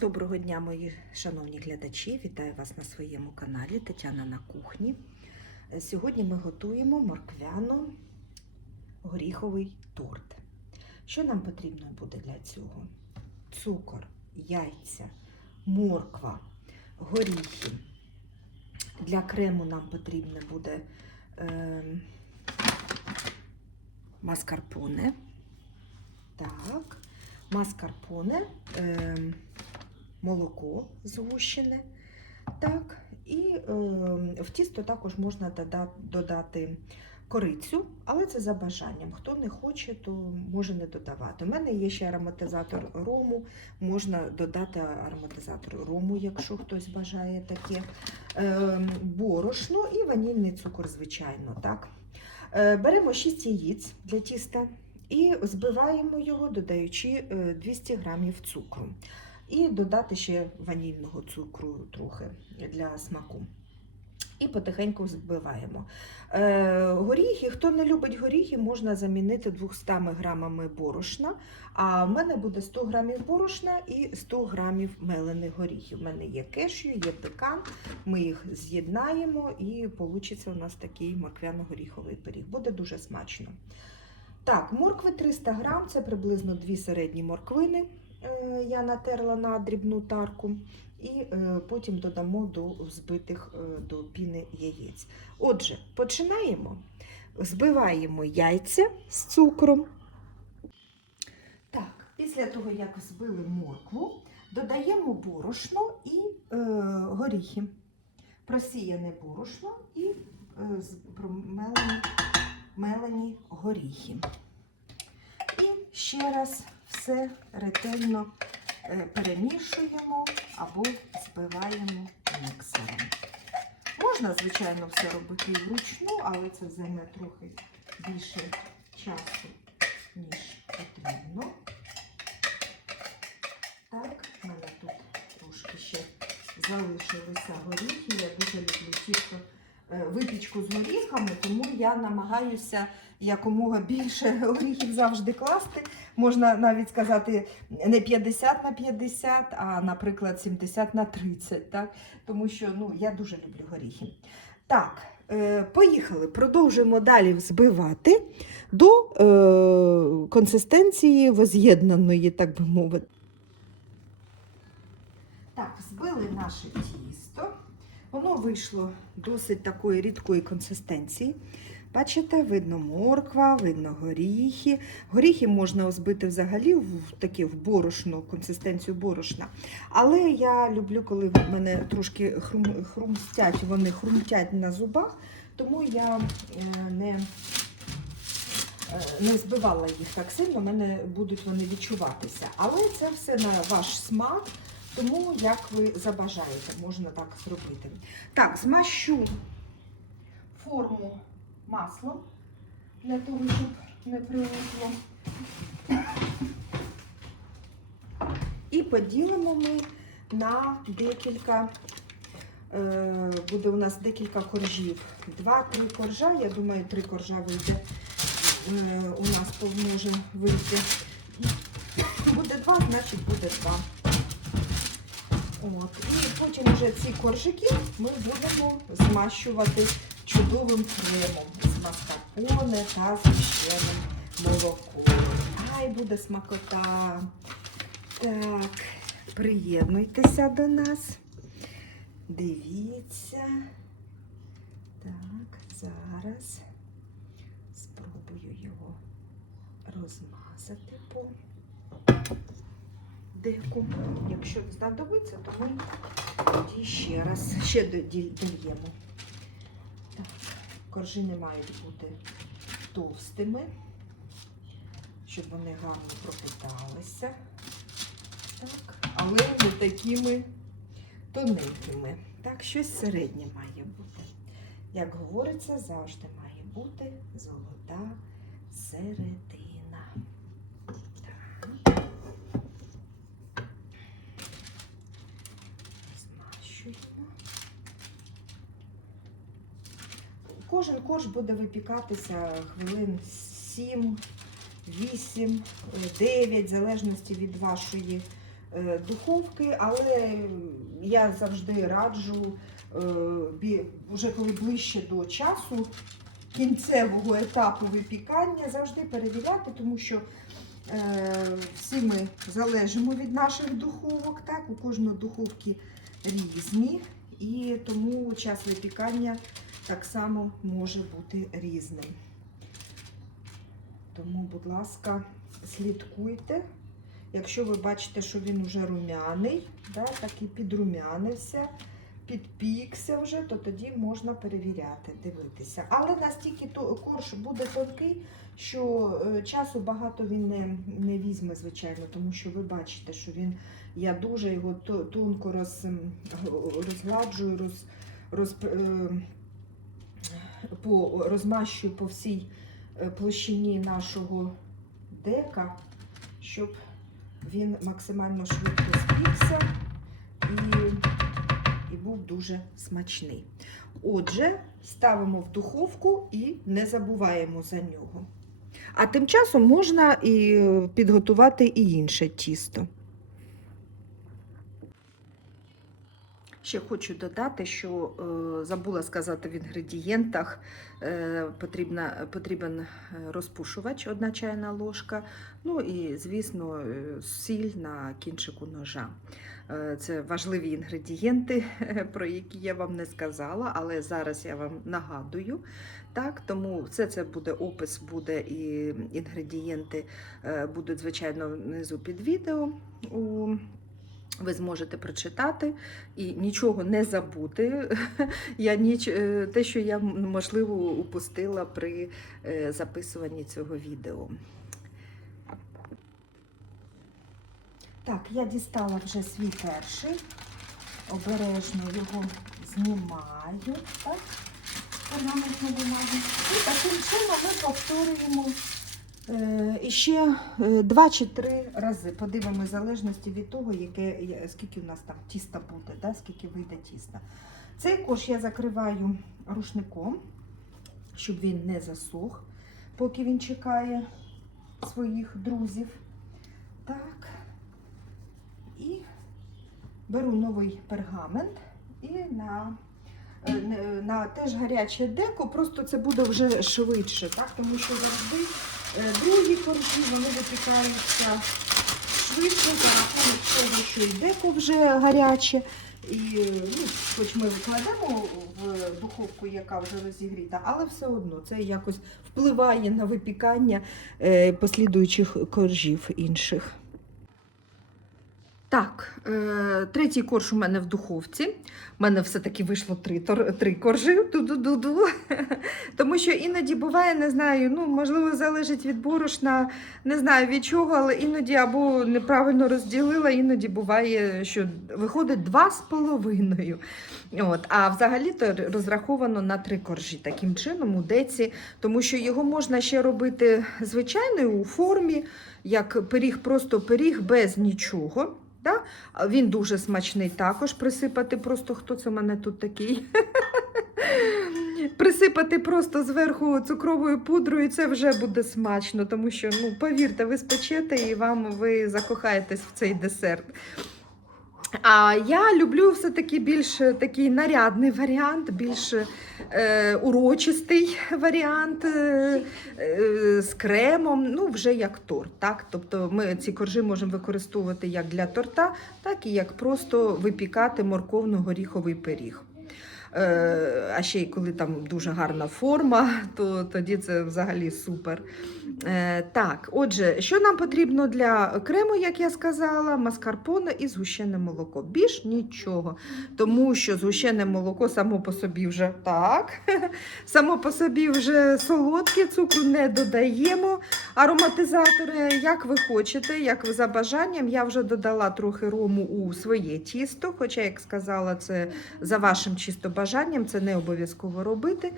Доброго дня, мої шановні глядачі! Вітаю вас на своєму каналі Тетяна на кухні. Е, Сьогодні ми готуємо морквяно-горіховий торт. Що нам потрібно буде для цього? Цукор, яйця, морква, горіхи. Для крему нам потрібно буде е, маскарпоне. Так, маскарпоне. Е, молоко згущене. Так, і е, в тісто також можна додати корицю, але це за бажанням. Хто не хоче, то може не додавати. У мене є ще ароматизатор рому, можна додати ароматизатор рому, якщо хтось бажає таке. Е, борошно і ванільний цукор, звичайно. Так. Е, беремо 6 яєць для тіста і збиваємо його, додаючи е, 200 грамів цукру. І додати ще ванільного цукру трохи для смаку. І потихеньку збиваємо. Е, горіхи, хто не любить горіхи, можна замінити 200 грамами борошна. А в мене буде 100 грамів борошна і 100 грамів мелених горіхів. У мене є кешю, є пекан. Ми їх з'єднаємо і вийде у нас такий морквяно-горіховий пиріг. Буде дуже смачно. Так, моркви 300 грам, це приблизно 2 середні морквини. Е, Я натерла на дрібну тарку. І е, потім додамо до збитих е, до піни яєць. Отже, починаємо. Збиваємо яйця з цукром. Так, після того, як збили моркву, додаємо борошно і е, горіхи. Просіяне борошно і е, промелені мелені горіхи. І ще раз все ретельно е, перемішуємо або збиваємо міксером. Можна, звичайно, все робити вручну, але це займе трохи більше часу, ніж потрібно. Так, в мене тут трошки ще залишилися горіхи. Я дуже люблю тісто випічку з горіхами, тому я намагаюся якомога більше горіхів завжди класти. Можна навіть сказати не 50 на 50, а, наприклад, 70 на 30. Так? Тому що ну, я дуже люблю горіхи. Так, е, поїхали. Продовжуємо далі взбивати до е, консистенції воз'єднаної, так би мовити. Так, збили наше тісто. Воно вийшло досить такої рідкої консистенції. Бачите, видно морква, видно горіхи. Горіхи можна збити взагалі в таке в борошно, консистенцію борошна. Але я люблю, коли в мене трошки хрум, хрумстять, вони хрумтять на зубах, тому я е, не, е, не збивала їх так сильно, в мене будуть вони відчуватися. Але це все на ваш смак. Тому, як ви забажаєте, можна так зробити. Так, змащу форму маслом для того, щоб не прилипло. І поділимо ми на декілька, е, буде у нас декілька коржів. Два-три коржа, я думаю, три коржа вийде. Е, у нас може вийти. Буде два, значить буде два. От. І потім вже ці коржики ми будемо змащувати чудовим кремом з маскарпоне та згущеним молоком. Ай, буде смакота. Так, приєднуйтеся до нас. Дивіться. Так, зараз спробую його розмазати по деку. Якщо знадобиться, то ми тоді ще раз ще дольємо. Не мають бути товстими, щоб вони гарно пропиталися. Так, але не такими тоненькими. Так, щось середнє має бути. Як говориться, завжди має бути золота середина. Так. Змащуємо. Кожен корж буде випікатися хвилин 7, 8, 9, в залежності від вашої е, духовки, але я завжди раджу, е, вже коли ближче до часу кінцевого етапу випікання, завжди перевіряти, тому що е, всі ми залежимо від наших духовок. Так? У кожної духовки різні, і тому час випікання так само може бути різним. Тому, будь ласка, слідкуйте. Якщо ви бачите, що він вже рум'яний, да, такий підрум'янився, підпікся вже, то тоді можна перевіряти, дивитися. Але настільки то корж буде тонкий, що е, часу багато він не, не візьме, звичайно, тому що ви бачите, що він, я дуже його тонко роз, розгладжую, роз, роз, е, по, розмащую по всій е, площині нашого дека, щоб він максимально швидко спікся і, і був дуже смачний. Отже, ставимо в духовку і не забуваємо за нього. А тим часом можна і е, підготувати і інше тісто. Ще хочу додати, що е, забула сказати в інгредієнтах, е, потрібна, потрібен е, розпушувач, одна чайна ложка, ну і, звісно, сіль на кінчику ножа. Це важливі інгредієнти, про які я вам не сказала, але зараз я вам нагадую. Так, тому все це буде опис, буде і інгредієнти будуть, звичайно, внизу під відео. У ви зможете прочитати і нічого не забути. Я ніч... е, Те, що я можливо упустила при е, записуванні цього відео. Так, я дістала вже свій перший. Обережно його знімаю. Так, пергаментну бумагу. І таким чином ми повторюємо І ще е, два чи три рази. Подивимося, в залежності від того, яке, скільки у нас там тіста буде, да? скільки вийде тіста. Цей кош я закриваю рушником, щоб він не засох, поки він чекає своїх друзів. Так. І беру новий пергамент і на, е, на теж гаряче деко, просто це буде вже швидше, так? тому що завжди Е, Другі коржі вони випікаються швидко за рахунок того, що і деко вже гаряче. І, ну, хоч ми викладемо в духовку, яка вже розігріта, але все одно це якось впливає на випікання е, послідуючих коржів інших. Так, е, третій корж у мене в духовці. У мене все-таки вийшло три, три коржі. Ду-ду-ду-ду. Тому що іноді буває, не знаю, ну, можливо, залежить від борошна, не знаю від чого, але іноді або неправильно розділила, іноді буває, що виходить два з половиною. От, а взагалі-то розраховано на три коржі таким чином у деці, тому що його можна ще робити звичайною у формі, як пиріг, просто пиріг без нічого. Да? Він дуже смачний також. Присипати просто хто це в мене тут такий? Присипати просто зверху цукровою пудрою, це вже буде смачно, тому що, ну, повірте, ви спечете і вам ви закохаєтесь в цей десерт. А я люблю все-таки більш такий нарядний варіант, більш е, урочистий варіант е, е, з кремом, ну вже як торт. Так? Тобто ми ці коржі можемо використовувати як для торта, так і як просто випікати морковно-горіховий пиріг. Е, а ще й коли там дуже гарна форма, то тоді це взагалі супер. Е, так, отже, що нам потрібно для крему, як я сказала, маскарпоне і згущене молоко. Більш нічого. Тому що згущене молоко само по собі вже так, само по собі вже солодке, цукру не додаємо. Ароматизатори, як ви хочете, як ви за бажанням. Я вже додала трохи рому у своє тісто, хоча, як сказала, це за вашим чисто бажанням, це не обов'язково робити.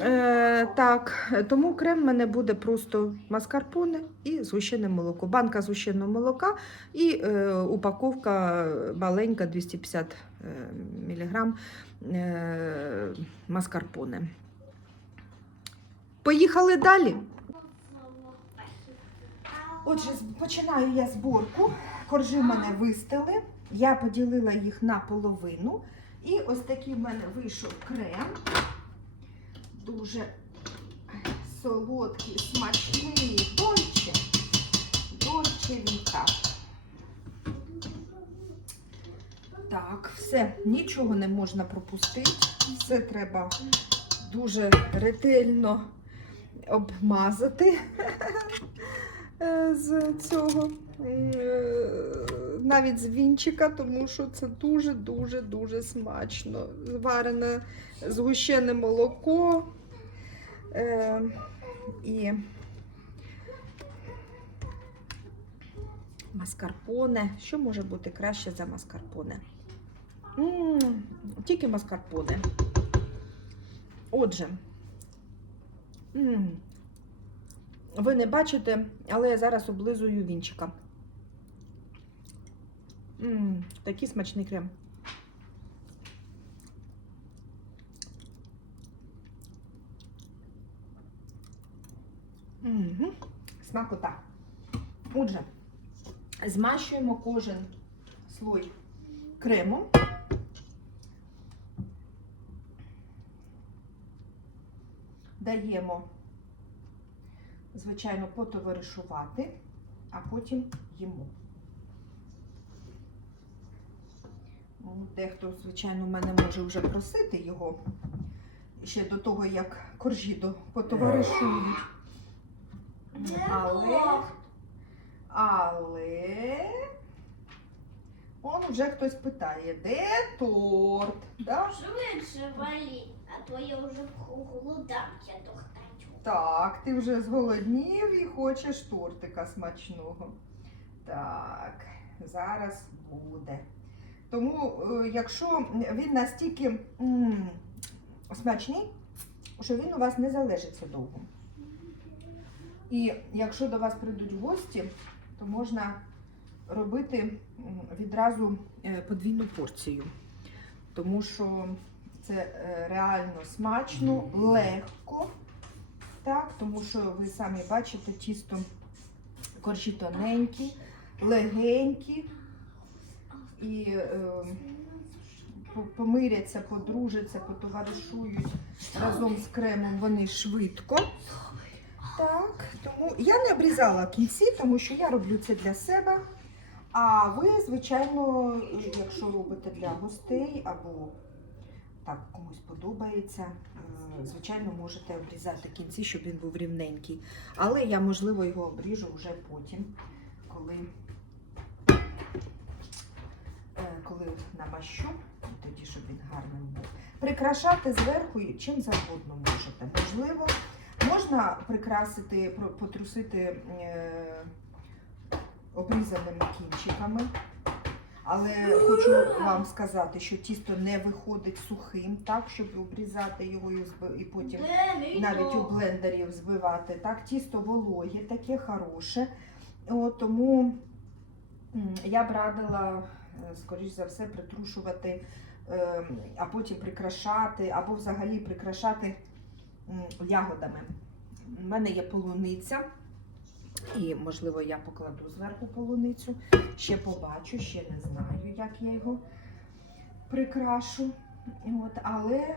Е, так, тому крем в мене буде просто маскарпоне і згущене молоко. Банка згущеного молока і е, упаковка маленька 250 е, мг е, маскарпоне. Поїхали далі. Отже, починаю я зборку. Коржі в мене вистили. Я поділила їх на половину. І ось такий в мене вийшов крем. Дуже солодкий, смачний, дольче. Дольче віта. Так, все, нічого не можна пропустити. Все треба дуже ретельно обмазати з цього, е, навіть з вінчика, тому що це дуже-дуже дуже смачно. Зварене згущене молоко е, і маскарпоне. Що може бути краще за маскарпоне? М, Тільки маскарпоне. Отже, м, ви не бачите, але я зараз облизую вінчика. М, Такий смачний крем. Мгм. Смакота. Отже, змащуємо кожен слой кремом. Даємо, звичайно, потоваришувати, а потім їмо. Ну, Дехто, звичайно, в мене може вже просити його ще до того, як коржі до- потоваришують. Але, але, он вже хтось питає, де торт? Да? Швидше валі, а то я вже голодав, я то хочу. Так, ти вже зголоднів і хочеш тортика смачного. Так, зараз буде. Тому, е, якщо він настільки м, смачний, що він у вас не залежиться довго. І якщо до вас прийдуть гості, то можна робити відразу е, подвійну порцію. Тому що це е, реально смачно, легко. Так, тому що ви самі бачите, тісто коржі тоненькі, легенькі і е, помиряться, подружаться, потоваришують разом з кремом вони швидко. Так, тому я не обрізала кінці, тому що я роблю це для себе. А ви, звичайно, якщо робите для гостей або так комусь подобається, е, звичайно, можете обрізати кінці, щоб він був рівненький. Але я, можливо, його обріжу вже потім, коли, е, коли намащу, тоді, щоб він гарним був. Прикрашати зверху чим завгодно можете. Можливо, можна прикрасити, потрусити е, обрізаними кінчиками. Але хочу вам сказати, що тісто не виходить сухим, так, щоб обрізати його і, потім навіть у блендері збивати. Так, тісто вологе, таке хороше. От, тому я б радила, скоріш за все, притрушувати, е, а потім прикрашати, або взагалі прикрашати ягодами. У мене є полуниця. І, можливо, я покладу зверху полуницю. Ще побачу, ще не знаю, як я його прикрашу. От, але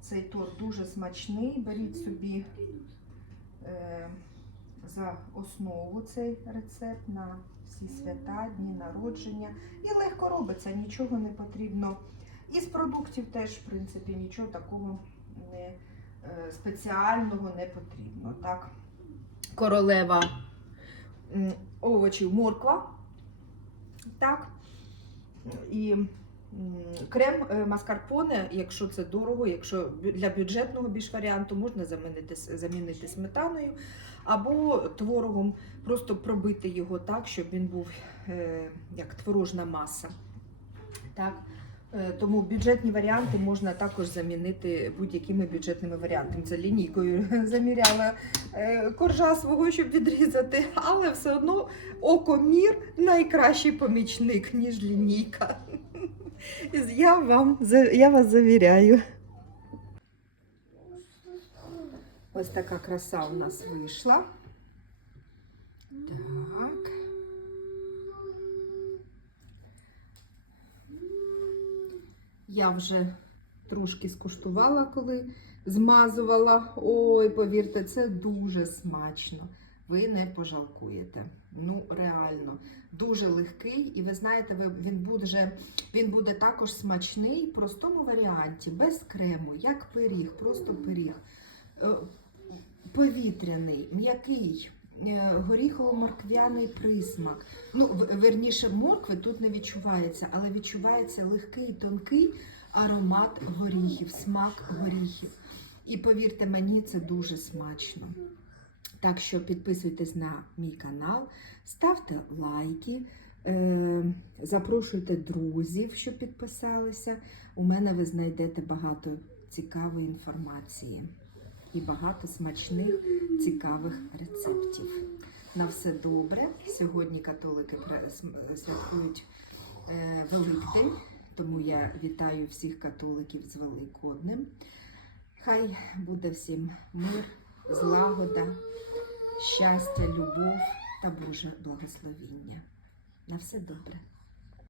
цей торт дуже смачний. Беріть собі е, за основу цей рецепт на всі свята, дні народження. І легко робиться, нічого не потрібно. Із продуктів теж, в принципі, нічого такого не, е, спеціального не потрібно. Так? Королева овочів морква. Так. І крем е, маскарпоне, якщо це дорого, якщо для бюджетного більш варіанту, можна замінити, замінити сметаною або творогом, просто пробити його так, щоб він був е, як творожна маса. Так. Е, Тому бюджетні варіанти можна також замінити будь-якими бюджетними варіантами. Це лінійкою заміряла коржа свого, щоб відрізати, але все одно окомір найкращий помічник, ніж лінійка. Я вам я вас завіряю. Ось така краса у нас вийшла. Так. Я вже трошки скуштувала, коли змазувала. Ой, повірте, це дуже смачно. Ви не пожалкуєте. Ну, реально, дуже легкий, і ви знаєте, ви- він буде, він буде також смачний в простому варіанті, без крему, як пиріг, просто пиріг. Е, Повітряний, м'який, е, горіхово-морквяний присмак. Ну, верніше, моркви тут не відчувається, але відчувається легкий, тонкий аромат горіхів, смак горіхів. І повірте мені, це дуже смачно. Так що підписуйтесь на мій канал, ставте лайки, е, запрошуйте друзів, щоб підписалися. У мене ви знайдете багато цікавої інформації і багато смачних, цікавих рецептів. На все добре. Сьогодні католики святкують е, Великдень, тому я вітаю всіх католиків з Великоднем. Хай буде всім мир, злагода, щастя, любов та Боже благословіння. На все добре.